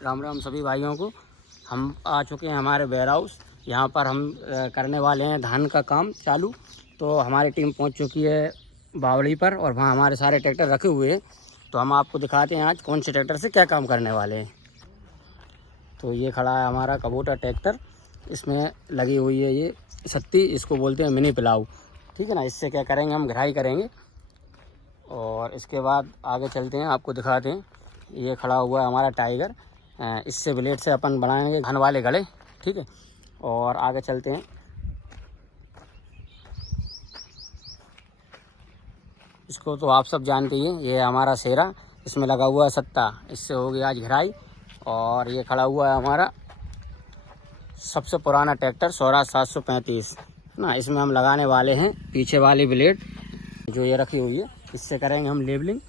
राम राम सभी भाइयों को। हम आ चुके हैं हमारे वेयर हाउस। यहाँ पर हम करने वाले हैं धान का काम चालू। तो हमारी टीम पहुँच चुकी है बावड़ी पर और वहाँ हमारे सारे ट्रैक्टर रखे हुए हैं। तो हम आपको दिखाते हैं आज कौन से ट्रैक्टर से क्या काम करने वाले हैं। तो ये खड़ा है हमारा कबूतर ट्रैक्टर, इसमें लगी हुई है ये छत्ती, इसको बोलते हैं मिनी पिलाऊ। ठीक है ना। इससे क्या करेंगे, हम घराई करेंगे और इसके बाद आगे चलते हैं, आपको दिखाते हैं। ये खड़ा हुआ है हमारा टाइगर, इससे ब्लेड से अपन बनाएंगे धान वाले गले। ठीक है, और आगे चलते हैं। इसको तो आप सब जानते ही हैं, ये हमारा सेरा, इसमें लगा हुआ है सत्ता, इससे होगी आज घिराई। और ये खड़ा हुआ है हमारा सबसे पुराना ट्रैक्टर स्वराज 735 ना, इसमें हम लगाने वाले हैं पीछे वाली ब्लेड जो ये रखी हुई है, इससे करेंगे हम लेबलिंग।